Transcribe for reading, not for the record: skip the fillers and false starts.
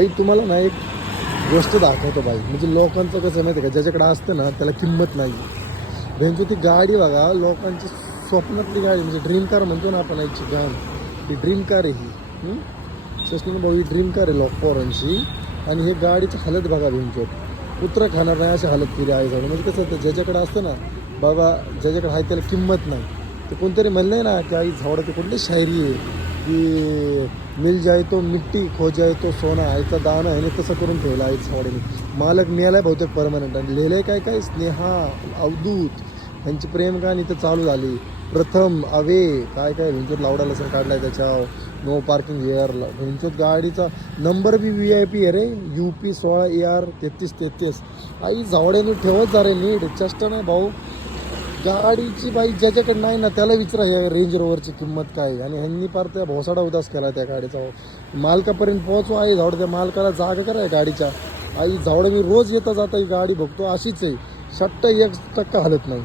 बाई तुम्हाला ना एक गोष्ट दाखवतो बाई, म्हणजे लोकांचं कसं माहिती आहे का, ज्याच्याकडे असतं ना त्याला किंमत नाही. त्यांची ती गाडी बघा, लोकांची स्वप्नातली गाडी, म्हणजे ड्रीम कार म्हणतो ना आपण, याची गाण ही ड्रीम कार आहे ही. शस्त्र भाऊ ही ड्रीम कार आहे पोरांची. आणि हे गाडीची हालत बघा, भेंचोट उतरा खाणार नाही अशी हालत केली आहे झालं. म्हणजे कसं असतं, ज्याच्याकडे असतं ना बाबा, ज्याच्याकडे आहे त्याला किंमत नाही. ते कोणतरी म्हणलंय ना की आई झावडाची कुठली शायरी आहे की मिल जाय तो मिट्टी, खो जाय तो सोना, आईचा दाना ह्याने तसं करून ठेवलं आई झावड्याने. मालक मिळालाय बहुतेक परमनंट. आणि लिहिलंय काय काय, स्नेहा, अवधूत, त्यांची प्रेम कहाणी इथं चालू झाली. प्रथम अवे, काय काय भिंचोत लावडा लसण काढलाय त्याच्यावर. No parking hair. भिंचोत गाडीचा नंबर बी VIP आहे रे, UP 16 AR 3333. आई झावड्याने ठेवत जा रे नीट, चष्ट नाही भाऊ. गाडीची बाई ज्याच्याकडे नाही ना त्याला विचारा या रेंज रोवरची किंमत काय. आणि ह्यांनी पार त्या भोसाडा उदास केला त्या गाडीचा. मालकापर्यंत पोहोचू आई झावड, त्या मालकाला जागा करा गाडीच्या. आई झावडं मी रोज येता जाता ही गाडी बघतो अशीच आहे, 1% हालत नाही.